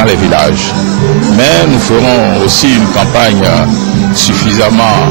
dans les villages. Mais nous ferons aussi une campagne suffisamment,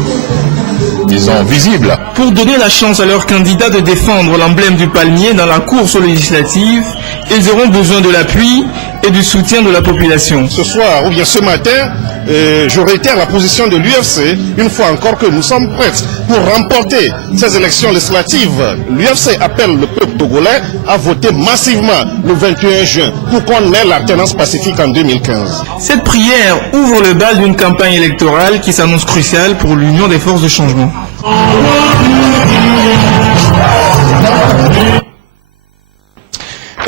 disons, visible. Pour donner la chance à leurs candidats de défendre l'emblème du palmier dans la course législative, ils auront besoin de l'appui et du soutien de la population. Ce soir ou bien ce matin, je réitère la position de l'UFC, une fois encore que nous sommes prêts pour remporter ces élections législatives. L'UFC appelle le peuple togolais à voter massivement le 21 juin pour qu'on ait l'alternance pacifique en 2015. Cette prière ouvre le bal d'une campagne électorale qui s'annonce cruciale pour l'union des forces de changement.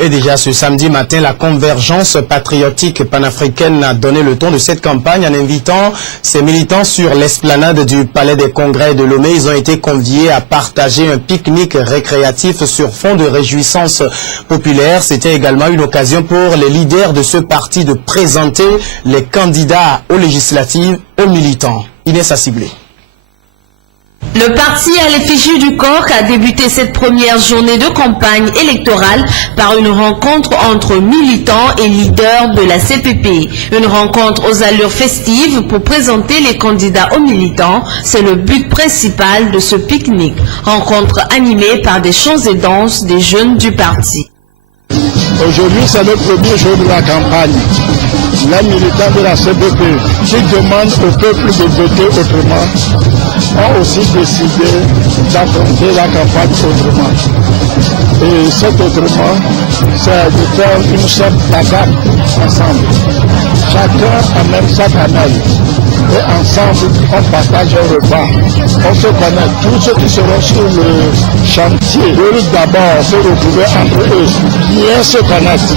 Et déjà ce samedi matin, la convergence patriotique panafricaine a donné le ton de cette campagne en invitant ses militants sur l'esplanade du Palais des Congrès de Lomé. Ils ont été conviés à partager un pique-nique récréatif sur fond de réjouissance populaire. C'était également une occasion pour les leaders de ce parti de présenter les candidats aux législatives aux militants. Inès Assiblé. Le parti à l'effigie du CORC a débuté cette première journée de campagne électorale par une rencontre entre militants et leaders de la CPP. Une rencontre aux allures festives pour présenter les candidats aux militants. C'est le but principal de ce pique-nique. Rencontre animée par des chants et danses des jeunes du parti. Aujourd'hui, c'est le premier jour de la campagne. Les militants de la CPP qui demandent au peuple de voter autrement ont aussi décidé d'affronter la campagne autrement. Et cet autrement, c'est de faire une sorte d'attaque ensemble. Chacun amène sa cannelle. Et ensemble, on partage un repas. On se connaît. Tous ceux qui seront sur le chantier veulent d'abord se retrouver entre eux, bien se connaître,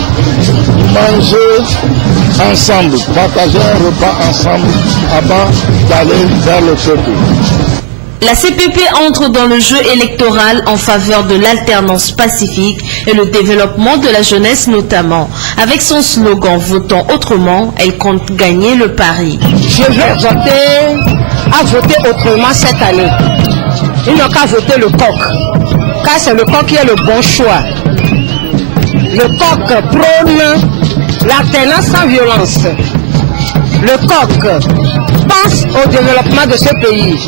manger ensemble, partager un repas ensemble avant d'aller vers le peuple. La CPP entre dans le jeu électoral en faveur de l'alternance pacifique et le développement de la jeunesse notamment. Avec son slogan « Votons autrement », elle compte gagner le pari. Je vais voter autrement cette année. Ils n'ont qu'à voter le coq, car c'est le coq qui est le bon choix. Le coq prône l'alternance sans violence. Le coq pense au développement de ce pays.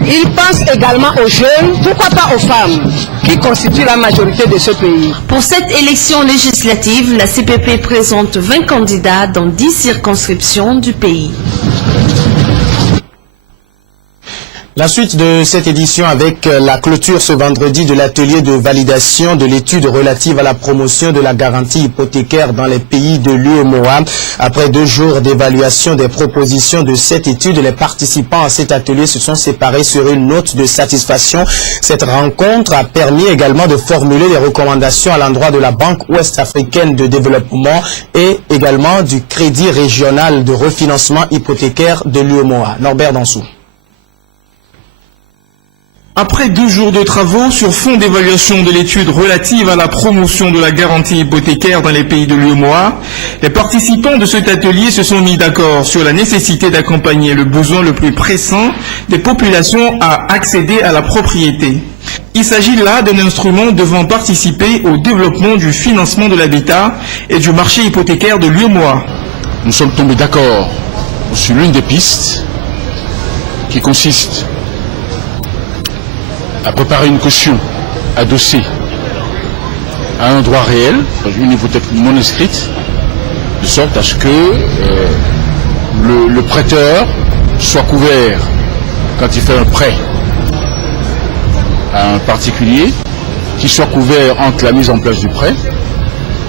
Il pense également aux jeunes, pourquoi pas aux femmes, qui constituent la majorité de ce pays. Pour cette élection législative, la CPP présente 20 candidats dans 10 circonscriptions du pays. La suite de cette édition avec la clôture ce vendredi de l'atelier de validation de l'étude relative à la promotion de la garantie hypothécaire dans les pays de l'UEMOA. Après 2 jours d'évaluation des propositions de cette étude, les participants à cet atelier se sont séparés sur une note de satisfaction. Cette rencontre a permis également de formuler des recommandations à l'endroit de la Banque ouest-africaine de développement et également du Crédit régional de refinancement hypothécaire de l'UEMOA. Norbert Dansou. Après 2 jours de travaux sur fond d'évaluation de l'étude relative à la promotion de la garantie hypothécaire dans les pays de l'UEMOA, les participants de cet atelier se sont mis d'accord sur la nécessité d'accompagner le besoin le plus pressant des populations à accéder à la propriété. Il s'agit là d'un instrument devant participer au développement du financement de l'habitat et du marché hypothécaire de l'UEMOA. Nous sommes tombés d'accord sur l'une des pistes qui consiste à préparer une caution adossée à un droit réel, une hypothèque non inscrite, de sorte à ce que le prêteur soit couvert quand il fait un prêt à un particulier, qu'il soit couvert entre la mise en place du prêt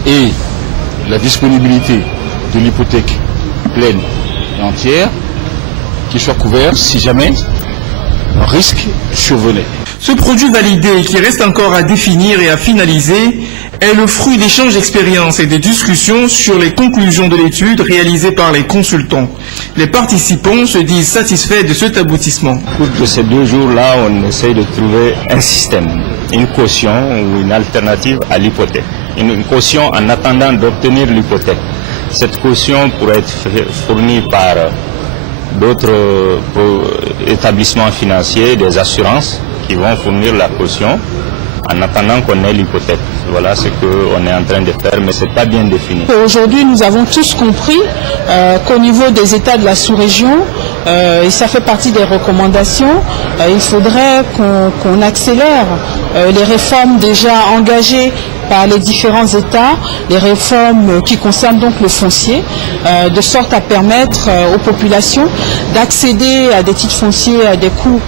et la disponibilité de l'hypothèque pleine et entière, qu'il soit couvert si jamais un risque survenait. Ce produit validé, qui reste encore à définir et à finaliser, est le fruit d'échanges d'expériences et de discussions sur les conclusions de l'étude réalisées par les consultants. Les participants se disent satisfaits de cet aboutissement. Au cours de ces 2 jours-là, on essaye de trouver un système, une caution ou une alternative à l'hypothèque. Une caution en attendant d'obtenir l'hypothèque. Cette caution pourrait être fournie par d'autres établissements financiers, des assurances, qui vont fournir la caution en attendant qu'on ait l'hypothèque. Voilà ce qu'on est en train de faire, mais ce n'est pas bien défini. Aujourd'hui, nous avons tous compris qu'au niveau des États de la sous-région, et ça fait partie des recommandations, il faudrait qu'on accélère les réformes déjà engagées par les différents États, les réformes qui concernent donc le foncier, de sorte à permettre aux populations d'accéder à des titres fonciers à des coûts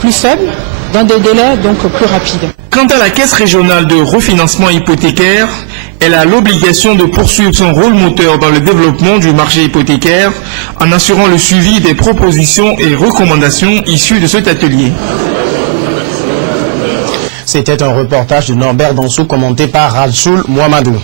plus faibles, dans des délais donc plus rapides. Quant à la Caisse régionale de refinancement hypothécaire, elle a l'obligation de poursuivre son rôle moteur dans le développement du marché hypothécaire en assurant le suivi des propositions et recommandations issues de cet atelier. C'était un reportage de Norbert Dansou commenté par Rajul Mouamadou.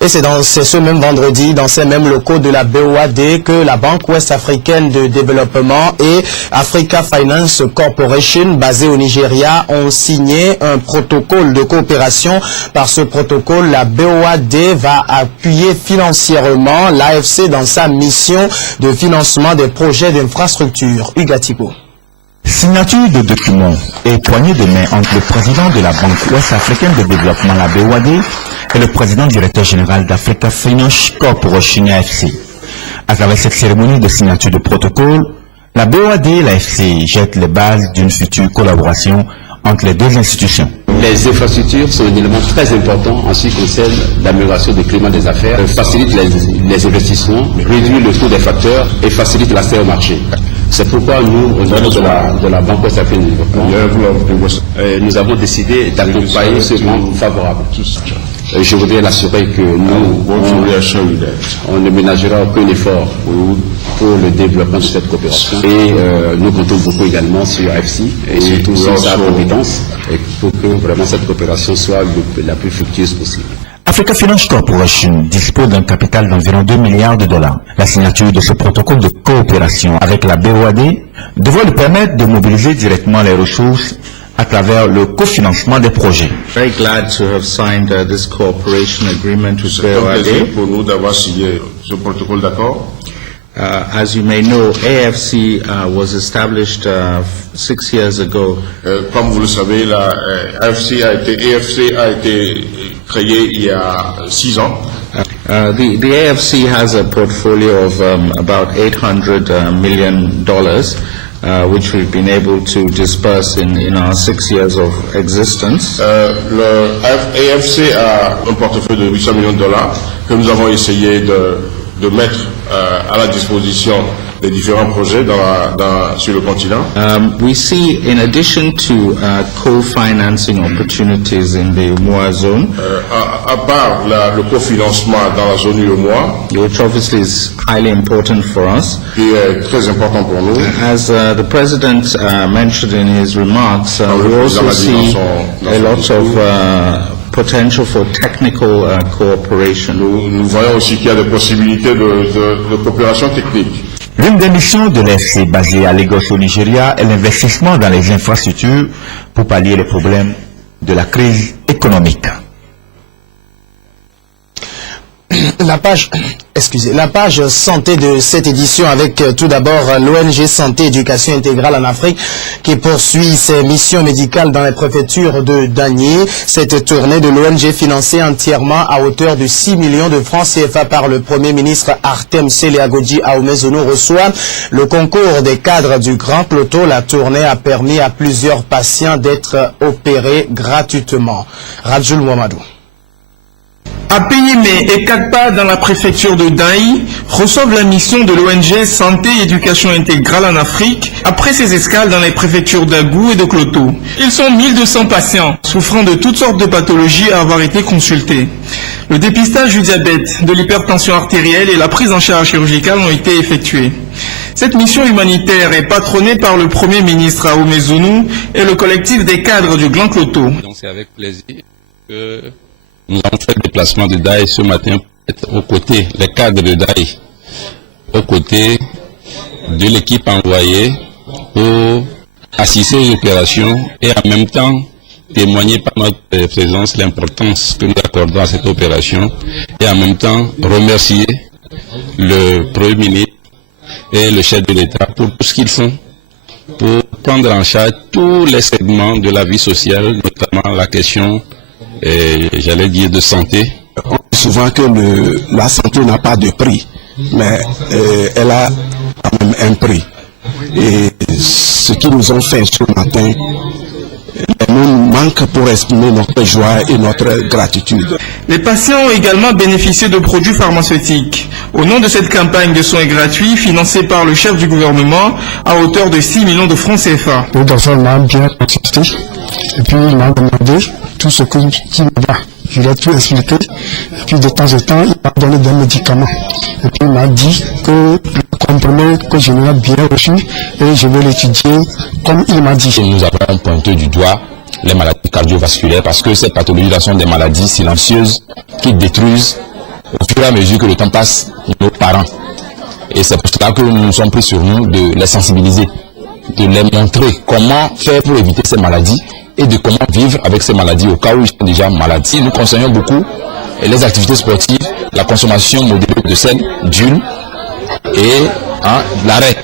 Et c'est ce même vendredi, dans ces mêmes locaux de la BOAD, que la Banque Ouest-Africaine de Développement et Africa Finance Corporation, basée au Nigeria, ont signé un protocole de coopération. Par ce protocole, la BOAD va appuyer financièrement l'AFC dans sa mission de financement des projets d'infrastructure. Hugatiko. Signature de documents et poignée de main entre le président de la Banque Ouest-Africaine de Développement, la BOAD, et le président directeur général d'Africa Finance Corporation, AFC. À travers cette cérémonie de signature de protocole, la BOAD et l'AFC jettent les bases d'une future collaboration entre les deux institutions. Les infrastructures sont un élément très important en ce qui concerne l'amélioration du climat des affaires, facilite les investissements, réduit le coût des facteurs et facilite l'accès au marché. C'est pourquoi nous, au niveau de la Banque Ouest-Africaine de Développement, nous avons décidé d'accompagner ce membre favorable. Je voudrais l'assurer que nous, on ne ménagera aucun effort pour le développement de cette coopération. Et nous comptons beaucoup également sur AFC et surtout sur sa compétence pour que vraiment cette coopération soit la plus fructueuse possible. Africa Finance Corporation dispose d'un capital d'environ 2 milliards de dollars. La signature de ce protocole de coopération avec la BOAD devrait lui permettre de mobiliser directement les ressources à travers le cofinancement des projets. Very glad to have signed this cooperation agreement with BOAD. C'est un plaisir pour nous d'avoir signé ce protocole d'accord. As you may know, AFC was established 6 years ago. Comme vous le savez, la AFC a été créé il y a 6 ans. The AFC has a portfolio of about $800 million, which we've been able to disperse in our 6 years of existence. Le AFC a un portefeuille de $800 millions que nous avons essayé de mettre à la disposition des différents projets sur le continent. We see, in addition to co-financing opportunities in the UEMOA zone, à part le cofinancement dans la zone UEMOA, which obviously is highly important for us, qui est très important pour nous. As the President mentioned in his remarks, we also see a lot of potential for technical cooperation. Nous voyons aussi qu'il y a des possibilités de coopération technique. L'une des missions de l'AFC basée à Lagos au Nigeria est l'investissement dans les infrastructures pour pallier les problèmes de la crise économique. La page santé de cette édition avec tout d'abord l'ONG Santé Éducation Intégrale en Afrique qui poursuit ses missions médicales dans les préfectures de Dagny. Cette tournée de l'ONG financée entièrement à hauteur de 6 millions de francs CFA par le Premier ministre Artem Seleagodji Aoumezonou reçoit le concours des cadres du Grand Cloto. La tournée a permis à plusieurs patients d'être opérés gratuitement. Rajul Mouamadou. Apeyeme et Kakpa dans la préfecture de Daï reçoivent la mission de l'ONG Santé et Éducation Intégrale en Afrique après ses escales dans les préfectures d'Agou et de Cloto. Ils sont 1200 patients souffrant de toutes sortes de pathologies à avoir été consultés. Le dépistage du diabète, de l'hypertension artérielle et la prise en charge chirurgicale ont été effectués. Cette mission humanitaire est patronnée par le Premier ministre Aoumezonou et le collectif des cadres du Grand Cloto. Donc c'est avec plaisir que nous avons fait le déplacement de Daï ce matin pour être aux côtés, les cadres de Daï, aux côtés de l'équipe envoyée pour assister aux opérations et en même temps témoigner par notre présence l'importance que nous accordons à cette opération et en même temps remercier le Premier ministre et le chef de l'État pour tout ce qu'ils font pour prendre en charge tous les segments de la vie sociale, notamment la question j'allais dire de santé. On dit souvent que la santé n'a pas de prix, mais elle a quand même un prix. Et ce qu'ils nous ont fait ce matin, les mots manquent pour exprimer notre joie et notre gratitude. Les patients ont également bénéficié de produits pharmaceutiques. Au nom de cette campagne de soins gratuits financée par le chef du gouvernement à hauteur de 6 millions de francs CFA. Le docteur m'a bien assisté et puis il m'a demandé tout ce qu'il me va. Je lui ai tout expliqué et puis de temps en temps il m'a donné des médicaments. Et puis il m'a dit que le comprimé que je l'ai bien reçu et je vais l'étudier comme il m'a dit. Nous avons pointé du doigt les maladies cardiovasculaires parce que ces pathologies-là sont des maladies silencieuses qui détruisent au fur et à mesure que le temps passe nos parents. Et c'est pour cela que nous nous sommes pris sur nous de les sensibiliser, de les montrer comment faire pour éviter ces maladies et de comment vivre avec ces maladies au cas où ils sont déjà malades. Nous conseillons beaucoup les activités sportives, la consommation modérée de sel, d'huile et l'arrêt,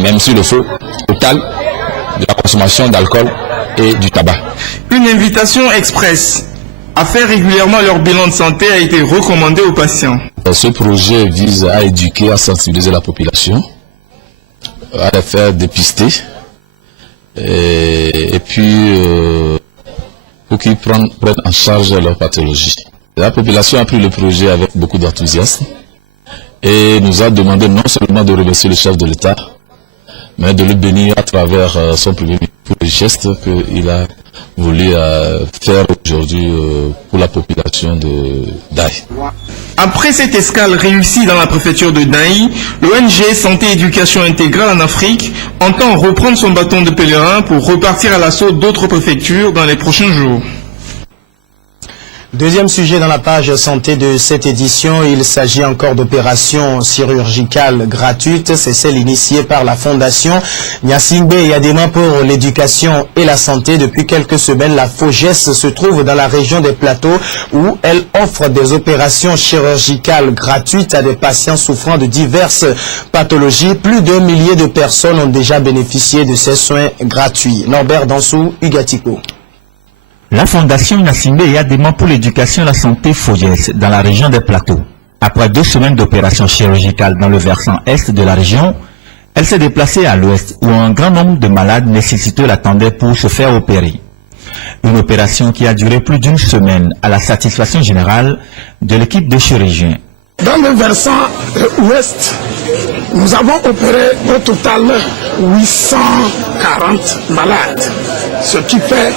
même sur le feu total, de la consommation d'alcool et du tabac. Une invitation express à faire régulièrement leur bilan de santé a été recommandée aux patients. Ce projet vise à éduquer, à sensibiliser la population, à les faire dépister et puis pour qu'ils prennent en charge leur pathologie. La population a pris le projet avec beaucoup d'enthousiasme et nous a demandé non seulement de remercier le chef de l'État, mais de le bénir à travers son premier ministre pour les gestes qu'il a voulu faire aujourd'hui pour la population de Daï. Après cette escale réussie dans la préfecture de Daï, l'ONG Santé et Éducation Intégrale en Afrique entend reprendre son bâton de pèlerin pour repartir à l'assaut d'autres préfectures dans les prochains jours. Deuxième sujet dans la page santé de cette édition, il s'agit encore d'opérations chirurgicales gratuites. C'est celle initiée par la fondation Nyasingbe Yadema pour l'éducation et la santé. Depuis quelques semaines, la FOGES se trouve dans la région des Plateaux où elle offre des opérations chirurgicales gratuites à des patients souffrant de diverses pathologies. Plus d'1 millier de personnes ont déjà bénéficié de ces soins gratuits. Norbert Dansou, Ugatiko. La Fondation Nyasingbe Yadema pour l'éducation et la santé FOGES dans la région des Plateaux. Après 2 semaines d'opérations chirurgicales dans le versant est de la région, elle s'est déplacée à l'ouest où un grand nombre de malades nécessiteux l'attendaient pour se faire opérer. Une opération qui a duré plus d'1 semaine à la satisfaction générale de l'équipe de chirurgiens. Dans le versant ouest, nous avons opéré au total 840 malades, ce qui fait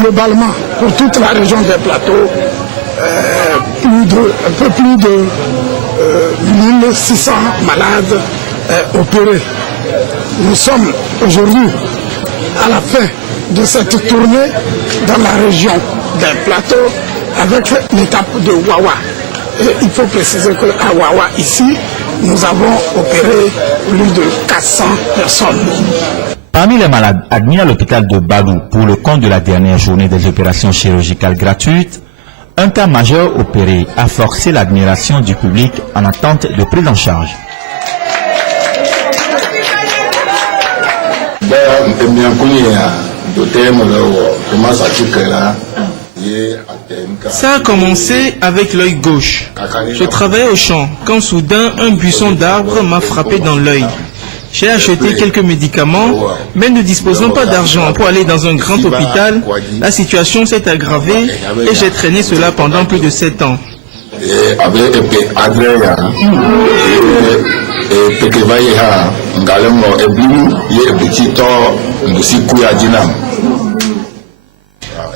globalement pour toute la région des Plateaux un peu plus de 1600 malades opérés. Nous sommes aujourd'hui à la fin de cette tournée dans la région des Plateaux avec l'étape de Wawa. Et il faut préciser qu'à Wawa ici, nous avons opéré plus de 400 personnes. Parmi les malades admis à l'hôpital de Badou pour le compte de la dernière journée des opérations chirurgicales gratuites, un cas majeur opéré a forcé l'admiration du public en attente de prise en charge. Ça a commencé avec l'œil gauche. Je travaillais au champ quand soudain un buisson d'arbres m'a frappé dans l'œil. J'ai acheté quelques médicaments, mais ne disposant pas d'argent pour aller dans un grand hôpital, la situation s'est aggravée et j'ai traîné cela pendant plus de 7 ans.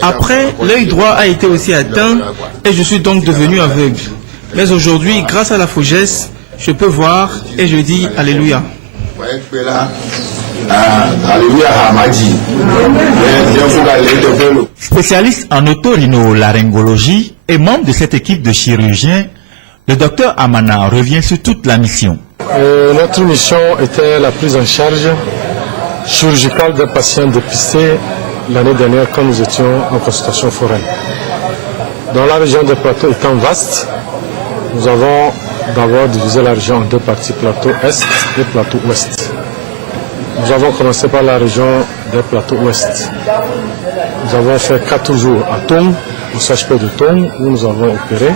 Après, l'œil droit a été aussi atteint et je suis donc devenu aveugle. Mais aujourd'hui, grâce à la FOGES, je peux voir et je dis Alléluia. Spécialiste en otorhinolaryngologie et membre de cette équipe de chirurgiens, le docteur Amana revient sur toute la mission. Notre mission était la prise en charge chirurgicale des patients dépistés l'année dernière quand nous étions en consultation foraine. Dans la région des Plateaux étant vaste, nous avons d'abord divisé la région en 2 parties, plateau Est et plateau Ouest. Nous avons commencé par la région des plateaux Ouest. Nous avons fait 4 jours à Tom, au CHP de Tom, où nous avons opéré.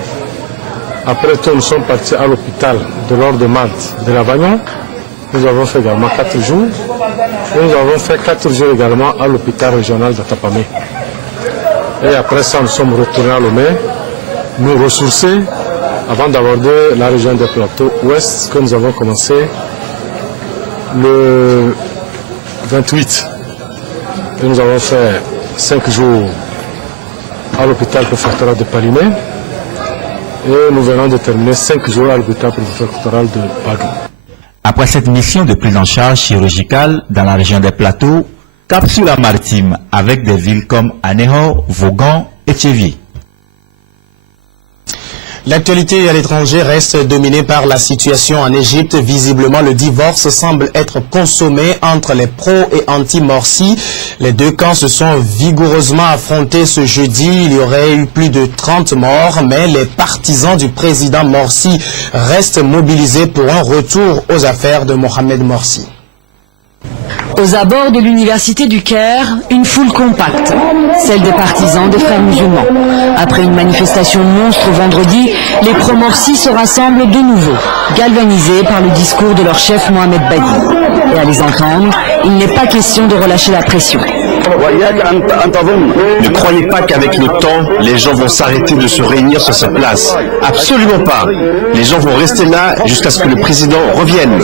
Après Tom, nous sommes partis à l'hôpital de l'Ordre de Malte de Lavagnon. Nous avons fait également 4 jours. Et nous avons fait 4 jours également à l'hôpital régional d'Atapamé. Et après ça, nous sommes retournés à Lomé, nous ressourcer avant d'aborder la région des plateaux ouest que nous avons commencé le 28. Et nous avons fait 5 jours à l'hôpital préfectoral de Palimé. Et nous venons de terminer 5 jours à l'hôpital préfectoral de Badou. Après cette mission de prise en charge chirurgicale dans la région des plateaux, cap sur la Maritime avec des villes comme Aného, Vaughan et Tchéviers. L'actualité à l'étranger reste dominée par la situation en Égypte. Visiblement, le divorce semble être consommé entre les pro et anti-Morsi. Les deux camps se sont vigoureusement affrontés ce jeudi. Il y aurait eu plus de 30 morts, mais les partisans du président Morsi restent mobilisés pour un retour aux affaires de Mohamed Morsi. Aux abords de l'université du Caire, une foule compacte, celle des partisans des frères musulmans. Après une manifestation monstre vendredi, les pro-Morsi se rassemblent de nouveau, galvanisés par le discours de leur chef Mohamed Badi. Et à les entendre, il n'est pas question de relâcher la pression. Ne croyez pas qu'avec le temps, les gens vont s'arrêter de se réunir sur cette place. Absolument pas. Les gens vont rester là jusqu'à ce que le président revienne.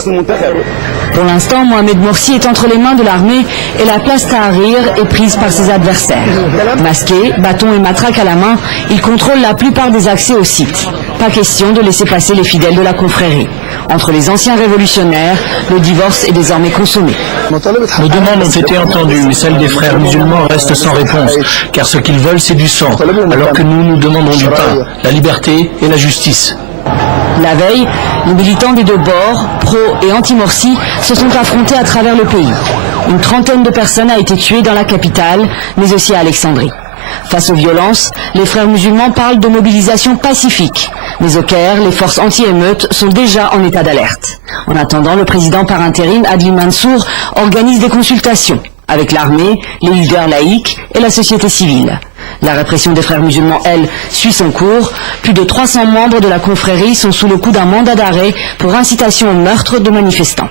Pour l'instant, Mohamed Morsi est entre les mains de l'armée et la place Tahrir est prise par ses adversaires. Masqués, bâtons et matraques à la main, il contrôle la plupart des accès au site. Pas question de laisser passer les fidèles de la confrérie. Entre les anciens révolutionnaires, le divorce est désormais consommé. Nos demandes ont été entendues, mais celles des frères musulmans restent sans réponse, car ce qu'ils veulent, c'est du sang, alors que nous demandons du pain, la liberté et la justice. La veille, les militants des deux bords, pro et anti-Morsi, se sont affrontés à travers le pays. Une trentaine de personnes a été tuée dans la capitale, mais aussi à Alexandrie. Face aux violences, les frères musulmans parlent de mobilisation pacifique. Mais au Caire, les forces anti-émeutes sont déjà en état d'alerte. En attendant, le président par intérim, Adli Mansour, organise des consultations avec l'armée, les leaders laïcs et la société civile. La répression des frères musulmans, elle, suit son cours. Plus de 300 membres de la confrérie sont sous le coup d'un mandat d'arrêt pour incitation au meurtre de manifestants.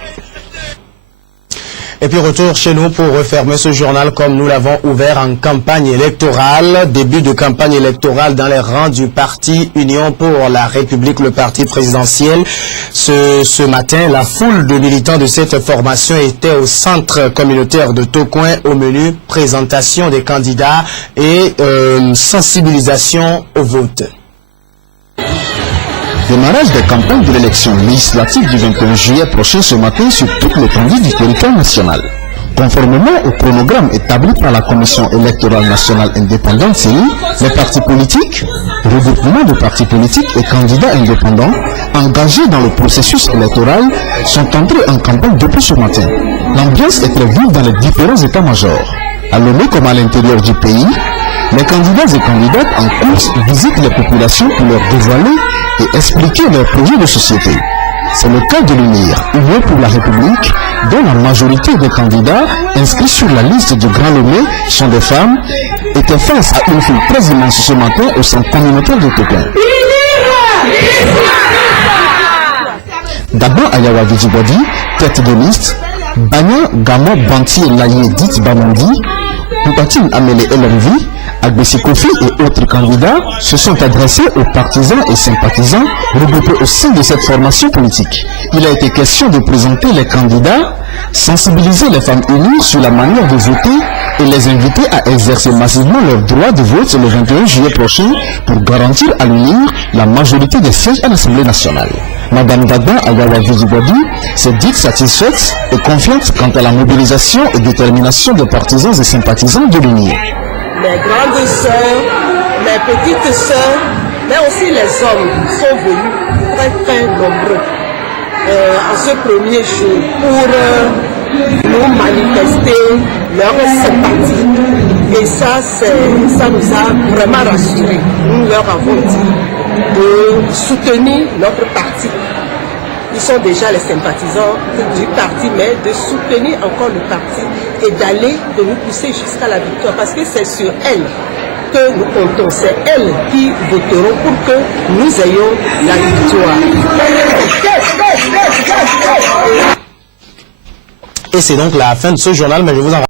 Et puis retour chez nous pour refermer ce journal comme nous l'avons ouvert en campagne électorale. Début de campagne électorale dans les rangs du parti Union pour la République, le parti présidentiel. Ce matin, la foule de militants de cette formation était au centre communautaire de Tocoin au menu présentation des candidats et sensibilisation au vote. Démarrage des campagnes de l'élection législative du 21 juillet prochain ce matin sur toute l'étendue du territoire national. Conformément au chronogramme établi par la Commission électorale nationale indépendante CENI, les partis politiques, regroupements de partis politiques et candidats indépendants engagés dans le processus électoral sont entrés en campagne depuis ce matin. L'ambiance est très vive dans les différents états-majors. À Lomé comme à l'intérieur du pays, les candidats et candidates en course visitent les populations pour leur dévoiler et expliquer leurs projets de société. C'est le cas de l'UNIR, Union pour la République, dont la majorité des candidats inscrits sur la liste du Grand Lomé sont des femmes, étaient face à une foule très immense ce matin au centre communautaire de Tocoin. D'abord Ayawa Vijibodi, tête de liste, Banya Gamo Banti Laye Dit Bamandi, Poupatine Amele Elenvi, Agbessi Kofi et autres candidats se sont adressés aux partisans et sympathisants regroupés au sein de cette formation politique. Il a été question de présenter les candidats, sensibiliser les femmes unies sur la manière de voter et les inviter à exercer massivement leur droit de vote le 21 juillet prochain pour garantir à l'UNIR la majorité des sièges à l'Assemblée nationale. Madame Dada Ayawa Vijibodi s'est dite satisfaite et confiante quant à la mobilisation et détermination des partisans et sympathisants de l'UNIR. Les grandes sœurs, les petites sœurs, mais aussi les hommes sont venus très nombreux en ce premier jour pour nous manifester leur sympathie. Et ça nous a vraiment rassurés. Nous leur avons dit de soutenir notre parti. Ils sont déjà les sympathisants du parti, mais de soutenir encore le parti et d'aller, de nous pousser jusqu'à la victoire, parce que c'est sur elle que nous comptons. C'est elles qui voteront pour que nous ayons la victoire. Et c'est donc la fin de ce journal, mais je vous en